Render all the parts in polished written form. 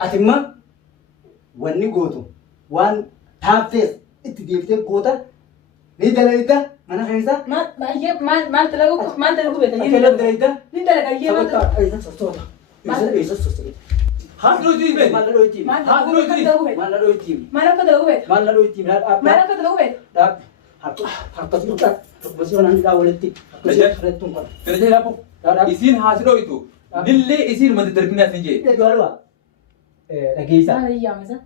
أتمم واني قوتو وان تافيس اتديفتين قوتا نيدا ليدا أنا خيسا ما تلاقوا بيتا أكلم ليدا نيدا لقى ما سبتا أيضا سستوتا إيسا سستوتا هاتلو تيم بيت ما لو تيم هاتلو تيم ما لو تيم ما تلاقوا بيتا ما لو تيم لا ما تلاقوا بيتا لا harka suka basi orang dah waleti harus tunggu ترجع لابو يصير هاتلو يتو نللي يصير ما تدركنا سنجي itu dua lagi ما isa هي ماذا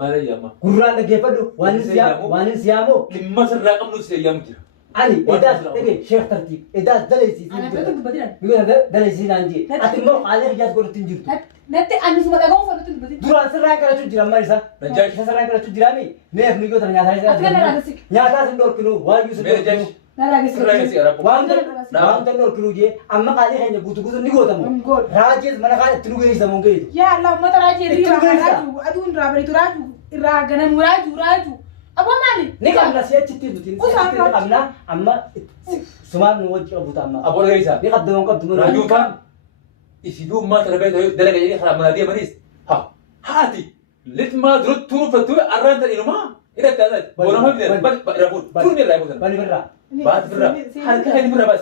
ما لا يا ما kurang lagi apa tu wanin siamu لما سر رقم نص يوم كده ali edas lagi syekh tertib edas dalisi أنا بقول بدينا بيقول هذا dalisi nanti ati mau alih jas guru tinjur نتي أنا سمعت أقوم فلتن بدينا dua serai kalau tu jiram marisa Najaj. serai kalau tu jirami nih minggu ternyata أتكلم عن نفسك nyata sendor kenu waju मेरे sendor जज لا لا سر رقم سي أرابو wang sendor kenu je amma kali hanya butuh butuh nih gua tamu نقول rajes mana kali tenu gini sama mungkin يا الله ما تراجع Itu ريبا bisa. راجو أدون رابري تراجو راجنا راجو أبو مالي Ni kamna siya chitti butin. Usah, Siya kamna amma suman nuwaj abuta amma. أبو رئيسة Ni kadang kau tuh راجو كم يسيدو ما تربيت دلك يعني خلاص منادي مريض ها هاتي لت ما درت تونو فتو أرانت إنه ما إذا تانت ولا ما بدر بل رفض توني لا يبغى Bani berra. بعد فرا هل كهني فرا بس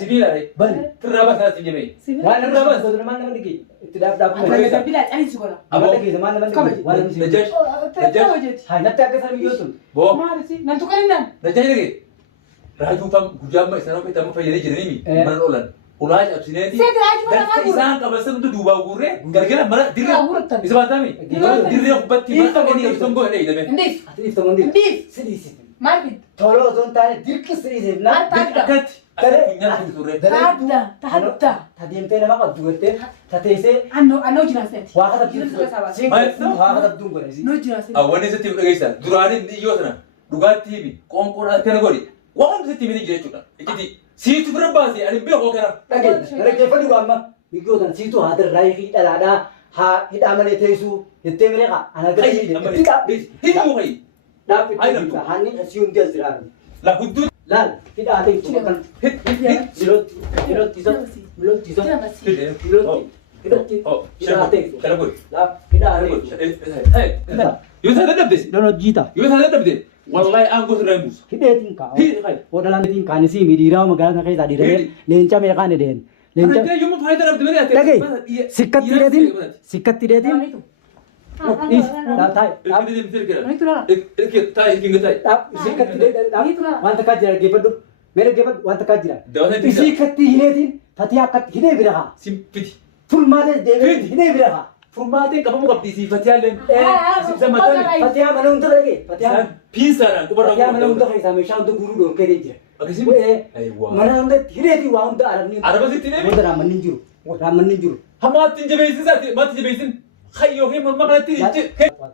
سبيل عليه Bani. فرا بس ناس تجيبي Wana berra bas. Sudah mana mana ki. Itu dah dah pun. أنا بلاد أنا سكولا أبو Mana ki mana mana ki. Wana mesti. نجاش تراجع Hai nanti aku sama yotul. بو ما أدري نانتو كلنا نجاش لقي راجو كم جام ما يسنا ما تام فيجري جريمي من الأولان ولاج أبسيناتي سيد راجو ما بس أقول إنسان كبر سن تو دوبا غورة كرجلا مرة لا ديرنا أقول تاني إذا بتامي ديرنا خبتي ما تكني يسون كو هني إذا نديف Ati ifta mandi. نديف Sedih sih. مارفيد Tolo zon tane dirk sedih sih. Na. أكت أكت كنيا كنتورة تهدى Tadi ente nama kau duete. Tadi se. أنا جناسات Wah kata sing. Wah kata tunggu sih. نو جناسات أولي ستي بتجيسا دراني يوسنا دوغات تيبي كونكورا كنغوري وهم ستي مين جيتشو إكتي سيت فرباسي أنا بيهو كنا Lagi. Mereka kepada gua amma. Minggu dan situ hadir rai kita ada. Ha kita amane tesu. Itu mereka. Anak هاي kecil. أمري Tidak. بيس هي مو هي Dapat Ay, kita naku. hani asium dia ziraan. لا حدود Lan, tidak ada itu bukan. هت هت Milot tisa, milot tisa, هت milot tisa. أو Tidak ada itu. شنقول Lah, tidak ada شنقول itu. هاي يوسف هذا نبدأ Donot jita. يوسف هذا نبدأ والله أنقص راموس Tidak tingkah. هي هاي Odalan tingkah ni si midira magana na kayak tadi deh. Lenca mereka ni deh. أنا Lenca. جاي يوم فايدة نبدأ من هذا Lagi. Sikat tidak din. Sikat tidak din. Is, dah tay. كده مثل كده نيتو لا كده تاي كده تاي Sikat tidak. Wanta kajira gepadu. Mere gepad wanta kajira. دواء تيجي Sikat tidak din. Fatihah kat hine biraha. سيمبتي Full made deh. Hine biraha. فورماتي كم مو قبضي سيفتي على سيبزا Fatihah. ماتني Fatihah mana untuk lagi? Fatihah. بيسا كبر Fatihah mana untuk lagi sama Syam tu guru dong kerja. أكسي أيوة Mana untuk hine di wang untuk Arab ni. عربة ستين Muda ramen ninjur. Ramen ninjur. هم ما تنجبيسين ساتي ما تنجبيسين خيو هم ما قلتي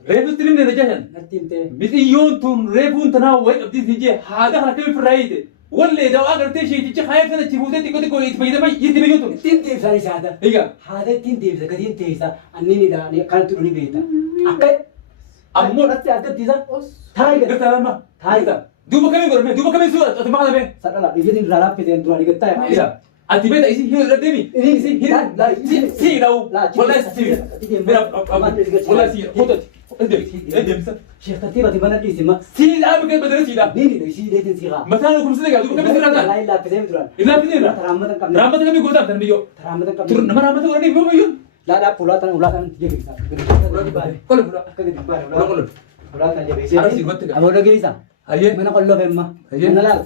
ريفو تريم نرجعن Nanti ente. مثل يوم تون ريفو تناو وين أبدي تيجي هذا خلاص كيف الرأي ولا ده أقدر تيجي تيجي خايف أنا تجيبوه تيجي كده كويس بيدا ما يدي بيجوتو Tin tim sari sada. إيجا Hada tin tim sa kadin tesa. Anni ni da ni kan tu ni beta. Akai. أمور Nanti ada tisa. أوس Thai قلت ga. أنا ما Thai ga. دوبا كمين قرمي دوبا كمين سوى أنت ما هذا بيه Sadala. Ijin rara peten tu ni gata ya. إيجا أنت بيتا إيش هي ردمي Ini إيش هي سي لو ولا سي ولا سي خدت ادم Syekh tertiba di mana di sini? سي لا بك بدرسي لا Ni ni si dia tin sira. مثلا كم سنة قاعد دوبا كمين سنة Lain lah pesen tuan. إلا بدين Teramatan kam. رامة كمين قلت أنت بيجو Teramatan kam. ترى نمر رامة كمين بيجو La la pulatan ulatan tiga bisa. كل مرة Kagak di bar. ولا كل Ulatan dia Arab sih, bisa. gua tegak. Abo lagi bisa. هيا Mana kalau femma? Iya. Mana lal?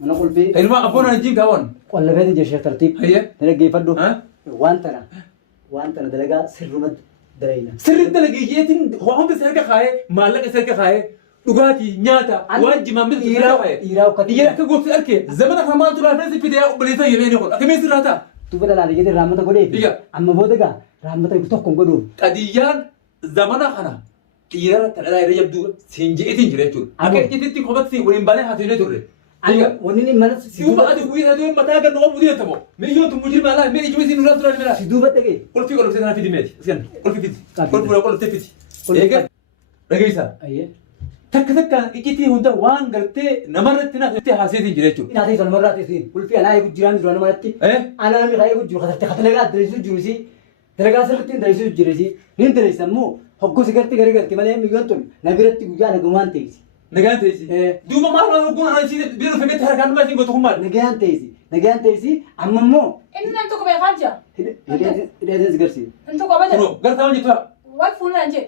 Mana kulpi? الماء أبونا نجيم كون Kalau femma dia Syekh tertib. هيا Nilai fadu. ها Wantana dalaga sirrumat darayna. سر الدلقيات هو هم بسرقة خاية مالك سرقة خاية لغاتي نياتا واجي ما مثل Iraw, خاية iraw ka. يا كقول في أركي زمان خمان تلا فرنسي في ديا وبليتا يبين يقول أكمل سراتا Tu pada lari jadi ramata gode. Iya. Amma boda ga ramata itu tok kongo do. قديان زمان خنا تيرا ترى لا يبدو سنجي تنجري تقول أكيد جدتي كوبت سي وين بالي هاتيني تقول Iya, wani ni mana سيوبا أدو وين هذول متى كان نوم بدي أتبو مليون تمجري مالا مين يجوز إنه لا ترى ملا si dubat lagi. قول في قول في أنا في دميتي سكن قول في فيتي Kan. قول في قول في فيتي Qul إيه fi- رجيسا Ayya. تك تك إكتي هوندا وان قلتي نمرتنا تي حاسيت إنجري تقول Ina tayo marra tayo sin. Kulpi ana ay jiran jiran marati. إيه Ana mi kaya jiru khatar khatar lega adresu jiru si. dalagaa sirriitti dalagsuu jiresi ni dalagsa immoo hoggoo sigarti garagarti malee miyyoon tun nabiratti guyyaa nagamaan teessi. Nagaan teessi. Duuba maal maal hogguun anasi bira dhufeetti harkaan dhumaa isin gootu kun maal? Nagaan teessi amma immoo. Inni nan tokko beekaa jira. Hidheetiin si garsiisa. Inni tokko abada. Kunoo gartaaman jettu haa. Wal fuulaan jee.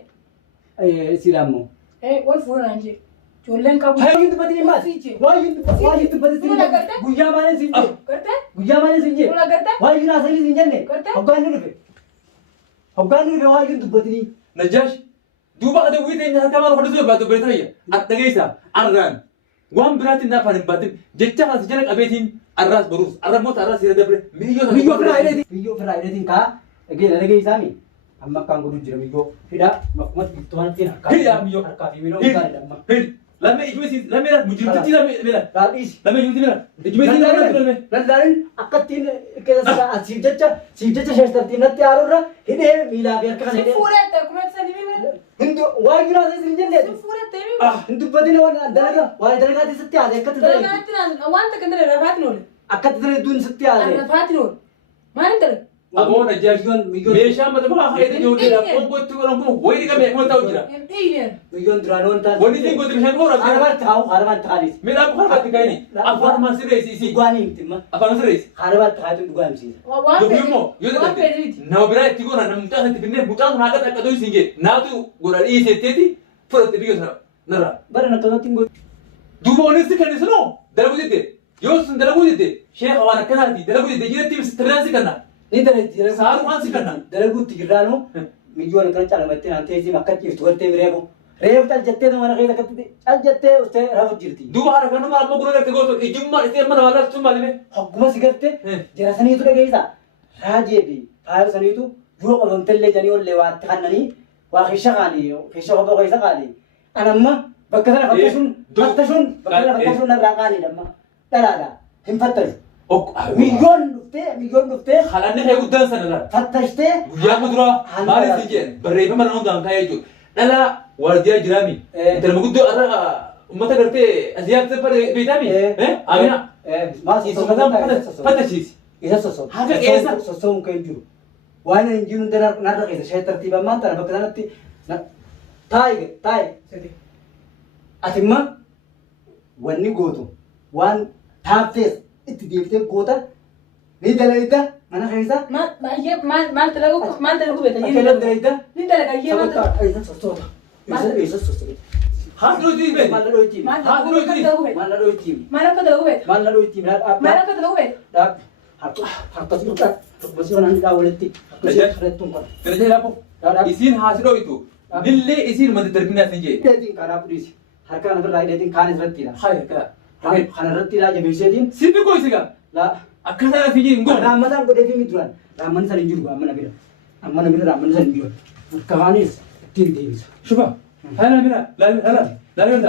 Siidhaa immoo. Wal fuulaan jee. Ijoolleen qabu. Hayyuu dubbatiin maal? Waayuu dubbatiin guyyaa maaliin siin jee? Gartee? Guyyaa maaliin siin jee? Fuula gartee? Waayuu naasanii siin jenne? Gartee? Hoggaan ni dhufe. Waayuu dubbatinii. Najjaash. Duuba ada wii ta'e harkaa maal hodhatu barbaadu beektaa dhageessa arraan waan biraatti naaf hin baatin jecha kaas jala qabeetiin arraas baruus arramoota arraas irra dabre Biyyoo firaa hidheetiin kaa dhageessaami. Amma akkaan godhu jira biyyoo hidhaa makkumatti bittoonatti harkaa fi miiloo gaariidha amma. Lammee ijumee lammee mujjirtitti lammee Raadhiis. lammee ijumee ijumee lammee Lallaanin akkattiin keessa siif jecha sheestartiin natti haarurra hidhee miilaa fi harka kana Si hidhee. fuudhee kunuunsa sanii mimi. Hindu waayuu naasanii siin jenne. Si fuudhee mimi. Hin dubbatin waan dalagaa keessatti haasee akkatti dalagaa. Dalagaatti naan waan takka ndare rafaatiin oole. Akkatti dalaguun sitti haasee. Rafaatiin oole. Maaliin dalaga? Aboo Najjaash meeshaa mata bahaa fayyada ijoolleedhaaf qoqqootti godhan kun wayi dhiqamee kuma ta'u jira. Hin dhiireen. Biyyoon duraan waan taasisu. Wanni siin goote bishaan boora Harabaatti haadhiis. midhaan harbaatti kaa'ini afaan maan sirreessi isii Dhugaanii miti ma. afaan sirreessi. Harabaatti haadhiin dhugaa himsiisa. Waan Yookiin immoo yoo waan ta'e fedhiiti. nama biraa itti goona nama mucaa itti finnee mucaan sun haqa xaqqatoo isin jee naatu godha dhiisetteeti fudhatte biyya sana narra. Bara nakkanatti hin godhu. Duuba oneessi kan isinoo dalaguu jette yoo sun dalaguu jette sheekha waan akkanaati dalaguu jette jiretti tabiraan si kanna. Ni dalagti. Saaru waan si kanna. Dalaguutti jirraanu biyyoon akkana calamattee naan teessii akka ciiftu gartee mireefu. Reefu caljattee mana keessa akkatti caljattee ustee rafu jirti. Duuba haadha kan nama amma gurra garte gootu ijummaa istee mana waalaa sun maalime. Hogguma si garte jara saniitu dhageessa. Raajee fi faayoo saniitu yoo qolomtellee janii ollee waatti kannanii waa keessa qaanii keessa qofa keessa qaanii. Anamma bakka sana fattashuun bakka sana fattashuun narraa qaanii damma dhalaadha hin fattashu. Miyyoon dhuftee Halanni kee guddaan sana laala. fattashtee Guyyaa kuduraa maaliif hin jeen barreeffama nama hundaan kaa'ee jechuudha. Dhala waardiyaa jiraami. Intalma guddoo irra uummata gartee asiyaatti beekami. Amina. Fattashiisi. isa sosoom. Haga keessa. Sosoom kan jiru. Waan hin jiru narra keessa shee tartiibammaan tana bakka sanatti taayi. Ati imma wanni gootu waan taaftees itti deebitee goota ni dalagda mana keessa. Maal dalagu beekta? Akka dalagda. Ni dalaga iyyee maal dalagu? Isa sosoota. Isa sosoota. Haasiruu ittiin beekti. Maal ladhoo ittiin. Maal dalagu beekta? Maal ladhoo ittiin. Maal akka dalagu beekta? Maal ladhoo ittiin. Maal akka dalagu beekta? Harkasii kanaan walitti. Kana jee laafoo. Isiin haasiroo itu. Nillee isiin mata darbinaa isin jee. Hidheetiin karaa fudhiisi. Harka kana irraa hidheetiin kaan irrattidha. Haaya kana. Kana irrattidha jabeesseetiin. Sibbi koo isiga. Akkaataa isin jee hin goone. Raammataan godhee fi duraan. Raammanni sana hin jiru amma bira. Amma bira raammanni sana hin jiru. Harka kaanis ittiin deebisa. Shufa. Haala mira. Laala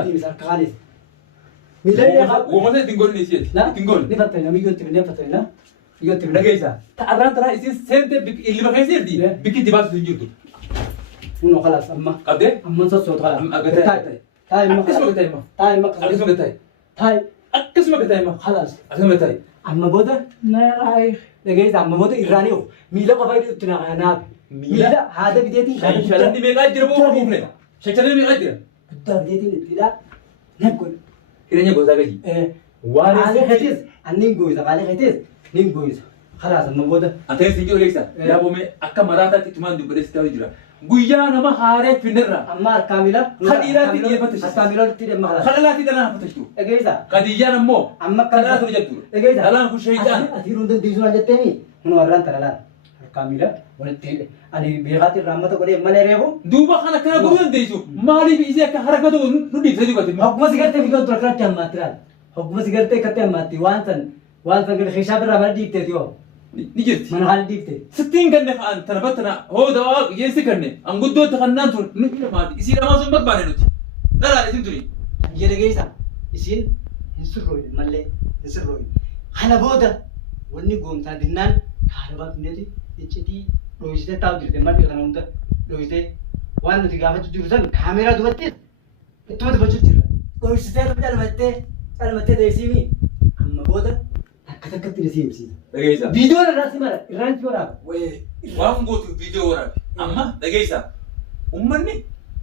Deebisa harka kaanis. Uummata ittiin godhin isiin. Ittiin godhin. Ni fattayina biyyoo itti fidee fattayina. Biyyoo itti fidee. Dhageessa. Ta'arraan taraa isiin seentee ilma keessa jirti. Bikki itti baasutu hin jirtu. Kunoo khalaas amma. Qabdee? Amma sosoota khalaas. Agatee. Taa'imma Akkasuma gataa hima. Taa'imma Akkasuma gataa. Taa'i. Akkasuma gataa hima. Khalaas. Akkasuma gataa. Amma booda Naraay. dhageessa amma booda irraanii oofu. Miila qofa itti naaf. Miila haada bideetiin. Shalanni meeqaa jira boo buufne? Shalanni meeqaa jira? Guddaa bideetiin ittidha. Nan godhe. Jireenya gosaa gaji. Waan Qaalee keetis anniin gooyisa qaalee keetis nin gooyisa. Khalaas amma booda. Anteenis hin jiru geessa. Yaabome akka maraataatti ittumaan dubbadee sitti jira. Guyyaa nama haaree finirra. Amma harkaa miila. Kadhiiraatti dhiyeeffatte. Harkaa miila walitti hidhamma khalaas. Kadhalaatti dhalaa haffatashtu. Dhageessa. Qadiyyaan ammoo Amma kadhalaa ture jettuudha. Dhageessa. Dhalaan kun shayitaan. Ati hiruu dandeessuu waan jetteeni. Kun warraan talalaa. Harkaa miila walitti hidhe. Ani beekaatti irraa ammata godhee malee reefu. Duuba kana kana godhuu dandeessu. Maaliif isii akka harka tokko nu dhiibsee dubbate? Hogguma sigartee biyyoon tura kanatti hammaatti laal. Hogguma sigartee akkatti hammaatti waan san gadi keeshaa birraa mana dhiibteeti yoo. Ni jirti. Mana haala dhiibte. Sittiin kanne fa'aan tana battana hooda waa yeessi kanne anguddoota kannaan tun nu dhamaati. Isii dhamaa sun barbaade nuti. Dhalaa isin turi. Biyya dhageessa isiin hin sirrooyne mallee hin sirrooyne. Kana booda wanni goomtaa dinnaan kaarabaa findeeti iccitii dhoofisitee taa'u jirte maddi kana hunda dhoofisitee waan nuti gaafachuu jiru san kaameeraa dubattis ittuma dubbachuu jirra. Dhoofisitee calmattee deebisiimi amma booda takka takkatti ni siimsiisa. Dhageessa. Viidiyoon irraa si mara irraan si waraaba. Wayee waan gootuuf viidiyoo waraabe. Amma dhageessaa uummanni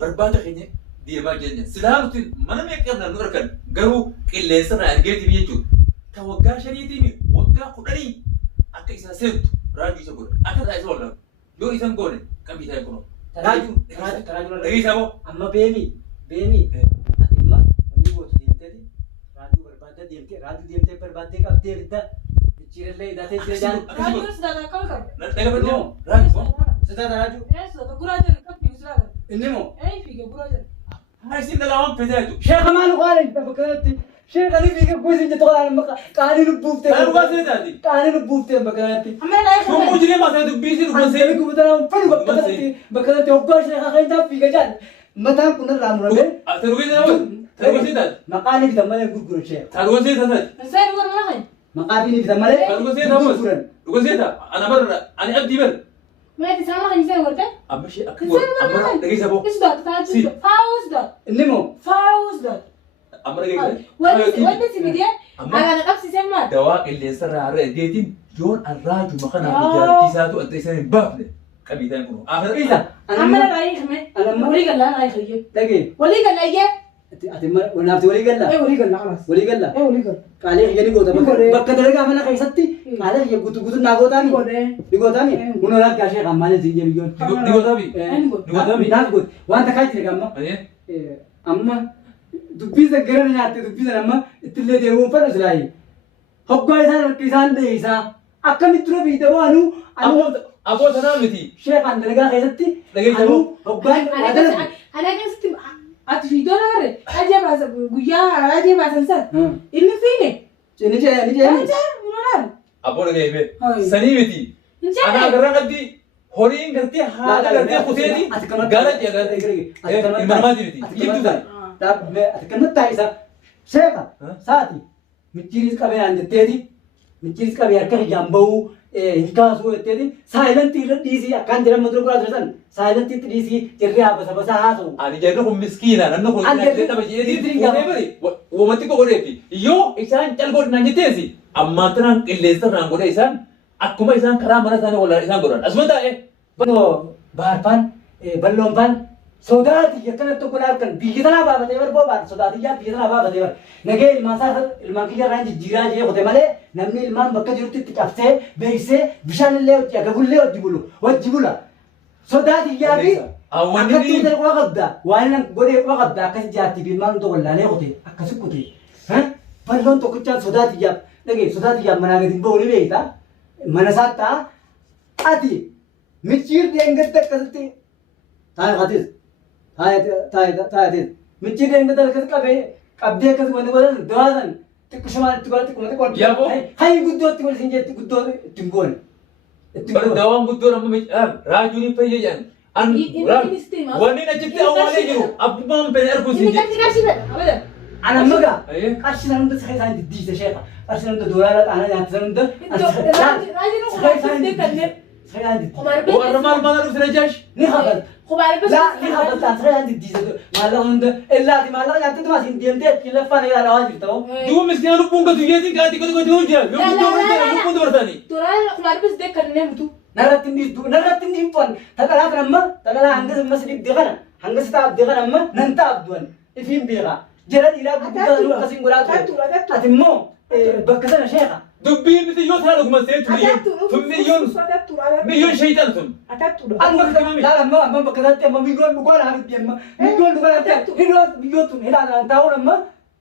barbaada keenya deemaa jireenya. Silaa nuti mana meeqamnaan nu argan garuu qilleensa irraa argeetiin jechuudha. Kan waggaa 5 waggaa 10 akka isaa seentu raajuu isa godha. Akka isaa isa wallaabu. Yoo isan goone qabii ta'e kunoo. Raajuu dhageessaa moo? amma beemii ati imma wanni gootu deemteeti raajuu barbaadda deemtee raajuu deemtee barbaaddee qabdee bidda jijjiirallee hidhatee jira jaan. Raajuu sidaata akkam qabu. Dhagafadhu raajuu. Sidaata raajuu. Sidaata guraa jiru qabdi sidaata. Inni moo? Fiige guraa jiru. Haa isin dhalawaan feteetu. Sheekha maal qaaliin bakka sheekha ni fiiga kuusin jettu qaaliin bakka qaanii lubbuuftee. Kan dhugaa seetaati. Qaanii lubbuuftee bakka kanatti. Amma ilaa Kun eegalee. mujiree maasaa dubbiisi dhuguma Anteebi seetu. kubutanaan fadhu bakka kanatti hoggaa sheekha keenyaa fiiga jaan. Mataan kun irraa muramee. Ati dhugee seetaati. Dhugee seetaati. Maqaan ni bitan malee gurguran sheekha. Ati dhugee seetaati. Sai dhugaa mana kan. Maqaa fi ni bitan malee. Ati dhugee seetaati. Dhugee seeta. Ana barra. Ani abdii barra. Meeti sama kan sai warta. Amma shee akka amma dhageessa boo. Sidaata taatu. Faawus daat. Inni moo? Faawus daat. Amma dhageessa. Wanti si midiyaa. Ana qabsiisee maal? Dawaa qilleensa irraa har'a eegeetiin yoon arraaju maqanaa fi jaartii isaatu adda isa hin baafne qabiitaan kun. Isa. Amma la raayii kame. Walii galaa raayii kayyee. Dhagee. Walii galaa iyyee. Ati wanaafti walii galla. Walii galaa kanas. Walii galla. Walii galaa. Qaalee kiyya ni goota bakka dalagaa mana keessatti qaalee kiyya guutuu naa gootaani. Ni gootaani. Kun ola gaashee qammaanii siin jedhu yoon. Ni gootaafi. Ni gootaafi. Naaf gooti. Wanta kaa jira gamma. Amma dubbisa gara nyaatte dubbisa amma ittillee deemuun fadhu silaayi. Hoggaa isaan akka isaan dheeyisaa akkamitti dura biite waanu Aboo sanaa miti. sheekaan dalagaa keessatti Dhageessa anu boo. hoggaan Ana keessatti ati fiidoo nagarre ajee baasa guyyaa ajee baasan san inni fiine. ni jee ni jee Ajee munaadhaan. Aboo dhageeffee. Sanii miti. Ana agarraa qabdi horiin gartee haala gartee kuteeti gaara jee gaara. Ilma namaati miti. Ijibdu ta'a. ati kanatti taa'isa sheeka saati michiiris qabee aan jetteeti michiiris qabee harka hiyyaan bahuu hin kaasuu jetteeti saayilantii irra dhiisii akkaan jedhan madura guraa ture san saayilantiitti dhiisii jirree basa basaa haasa'u. Ani jarri kun miskiina namni kun dhaba jedheeti bari wamatti godheetti yoo isaan calgoodhinaan jetteesi ammaan tanaan qilleensa irraan godhe isaan akkuma isaan karaa mana isaanii wallaan isaan godhan asuma taa'e. Baarfaan balloonfaan sodaati yakkanatti tokko laafkan biyya tanaa baafatee bar boobaan sodaatiyyaa biyya tanaa baafatee bar nagee ilmaan kiyya irraan jijjiiraa jee qote malee namni ilmaan bakka jirutti itti cabsee beeksee bishaan illee hojii agabullee hojii bula sodaatiyyaa fi akkatti ta'e qofa qabda waan godhee qofa qabda akkas jaartii fi ilmaan tokko laalee qote akkas qote balloon tokkichaan sodaatiyyaa dhagee sodaatiyyaa manaa gadi ba'uu ni beekta mana isaatti ati michiir deengatte akkasitti taa'e taa'e michiir deengatte akkasitti qabdee akkasii wanti godhan dawaasan xiqqishumaan itti godha xiqquma xiqqoo hayi guddoo itti godha siin jetti guddoo ittiin goone. Dawaan guddoo nama raajuun hin fayyadamu. Wanni achitti awwaalee jiru abbummaan fedhe arguu siin jetti. Ana magaa qarshii sana hunda sa'a isaan diddiise sheeka qarshii hunda doolaara xaanaa nyaata sana hunda Warra maal maal dhufte najaash? ni hafal ni hafal ta'a sa'a isaan diddiise maallaqa hunda illaati maallaqa nyaatte tumaa siin deemtee achi laffaan ilaalaa waan jirta hoo. Duuba miskiina lubbuun gatu yeetiin kaati gatu gatu hojjaa yoo lubbuun dabartanii. Narratti hin dhiibban takalaa kan amma takalaa hangas ammas dhibdee kana hangas taa'abdee kana amma nan taa'abduan ifiin beekaa jala dhiiraa guddaa nu akkasiin godhaa ture ati immoo bakka sana sheeka. Dubbii miti yoo ta'a dhuguma seetu milyoon shaytaan sun. Amma bakka sanatti amma milyoon dhugaa naa fiddi amma milyoon dhugaa naa fiddi milyoon tun hidhaa tanaan taa'uun amma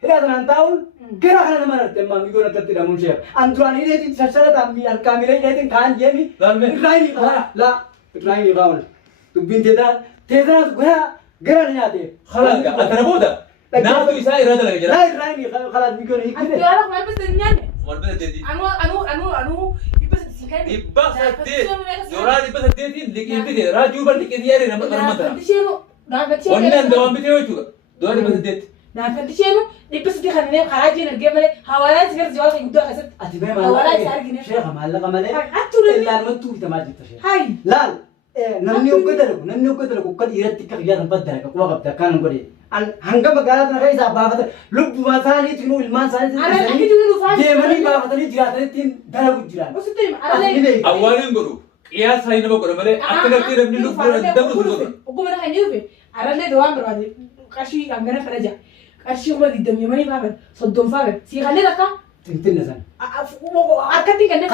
hidhaa tanaan taa'uun gara kana nama narte amma milyoon akkatti hidhamuun sheeka. An duraan hidheetiin sassarataan harkaa miila hidheetiin kaan jeemi irraayin hiikaa dubbiin teessanaatu gara nyaate. Khalas akkana booda naatu isaa irra dalaga jira. Irraayin khalas milyoon hiikine. Wal bira deetii. Dhibba saddeet yoraa dhibba saddeetiin liqiin bite raajuu bar liqiin yaadee nama dhala. Wanni an dawaan bitee jechuudha. Dawaa dhibba saddeet. Naafandisheenu dhibba sadii kanneen karaa jiran argee malee hawaalaan si gara jawaaba guddaa keessatti. Ati bee maallaqa sheeka maallaqa malee illaan mattuu bitamaa jirta sheeka. Hayi. Laal namni hogga dalagu akka dhiiratti akka biyyaa san badda akka quba qabda akkaan godhe. Hanga magaalaa kana keessaa baafata lubbuma isaaniitiin ilmaan isaaniitiin deemanii baafatanii jiraataniitiin dalagu jiran. Awwaaliin godhu qiyaasa hin nama godha malee akka gartee namni lubbuudhaan dabu sun godha. Ogummaa kan jiruuf arallee dawaan barbaade qarshii hangana fedha jira. Qarshii kuma 20 manii fa'aa fedha 30 fa'aa fedha. Si kanneen akka Tintinna san. akkatti kanneen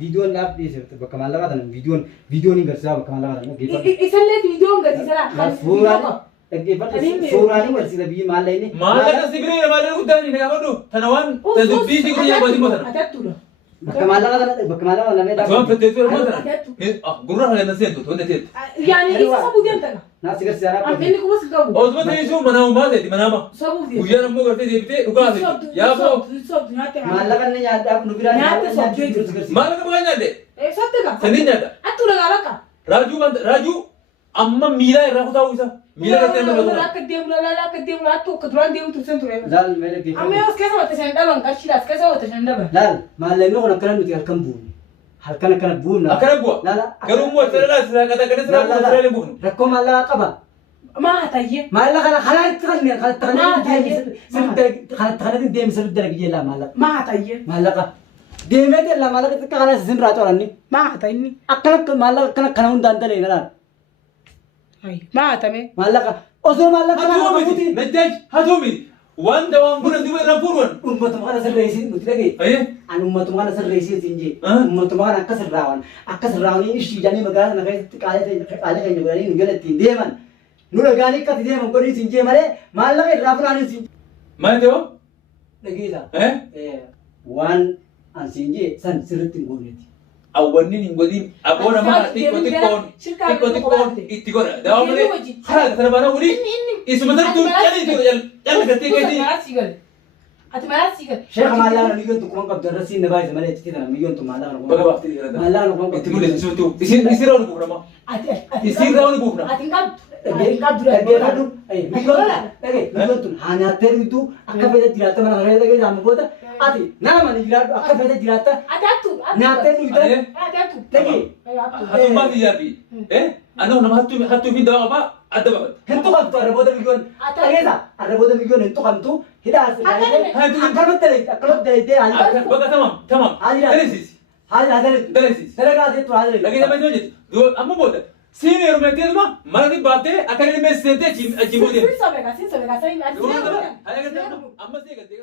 Viidiyoon dhaaf dhiyeessite bakka maallaqaa tan viidiyoon hin garsiisaa bakka maallaqaa tan. isallee viidiyoon garsiisaa Suuraan hin garsiisa biyyi maalla inni. Maallaqa sibiree maallaqa guddaan hin gaafadhu tana waan dubbii si guyyaa baadii mootana. atattuudha. Bakka maallaqaa tan bakka maallaqaa tan namee Atumaan feddeetu yeroo mootana. Gurra kana na seentu toonne teetti. yaani isa sabuu deemtana. naasi garsiisaa inni kuma si qabu. Osuma teessuu manaa uumaa ta'eeti manaama. sabuu deemtana. Guyyaan ammoo gartee deebitee dhugaa ta'e. Yaafoo maallaqa inni nyaadhaaf nu biraa maallaqa baay'ee nyaadde. sabte ka. Sanniin nyaadda. attuudha gaabakka. Raajuu amma miilaa irraa kutaa'uu isa. Miila irratti nama Akka godha. deemu lala akka deemu laattu akka duraan deemu tursan ture. Laal meelee geeffamu. Amma yoo as keessa wata shan dhaban qarshiidhaas keessa wata shan dhaban. Laal maallaqni kun akkana nuti halkan buune. Halkan akkana buuna. Akkana bu'a. Garuu immoo sirraa sirraa qataa kana sirraa bu'a sirraa buufnu. Rakkoo maallaqaa qaba. Maa tayyee. Maallaqa kana kanaa itti kanneen kanatti deemsa sirriitti dalagi jeelaa maallaqa. Maa tayyee. Maallaqa. Deemee teellaa maallaqa xiqqaa kana isin irraa cooranni. Maa tayni. Akkana maallaqa akkana kana hundaan dalee na laal. Maa tame. Maallaqa osoo maallaqa kana Hatoo qabuuti. miti. Najjaaj hatoo miti. Wanta waan buna duba irraa fuudhan. Uummatuma kana sirreessii nuti dhagee. Ayyee. Ani uummatuma kana sirreessii siin jee. Uummatuma kana akka sirraawwan inni shiidanii magaalaa kana keessatti qaalee keenya godhanii nu jala ittiin deeman. Nu dhagaanii akkatti deeman godhanii siin jee malee maallaqa irraa fudhanii siin. Maal ta'oo? Dhageessa. Eh? Waan an siin jee san sirriitti hin gooneeti. Awwanni hin godhin abboon ammaa xiqqoo xiqqoon itti godha. Daawwa malee haala sana baana waliin isuma sartuu calli gattee keetii. Ati maal sii gal? Sheekha maallaqa nu biyyoon tokko qabdu irra siin na baay'ise malee itti tana biyyoon tokko maallaqa nu Baga baaftee jira. maallaqa nu qabdu. Itti mul'isa surtuu. Isin irraa nu buufna. Isin irraa nu buufna. Ati hin qabdu. Dhaggeeffadhu. Biyyoon tun haa nyaattee dhugdu akka fedha jiraatta mana kana dhagee jaamu booda ati nama ni jiraadhu akka fedha jiraatta Ati hattu. nyaattee dhugda. Ati hattu. Dhagee. Hatummaa biyyaa fi annahu nama hattuu fi dawaa qabaa adda baafata. Hin tuqamtu arraboota biyyoon. Dhageessa arraboota biyyoon hin tuqamtu hidhaas. Akkanatti dalaydee haalli. Bakka tamam. Dalisiisi. Haalli haalli. Dalisiisi. Dalagaa jechuun haalli. Lagee nama isin hojjetu. Amma booda siin heerumettee dhuma marati baaftee akka inni meessitee achiin boodee. Sin sobeeka. Amma see gattee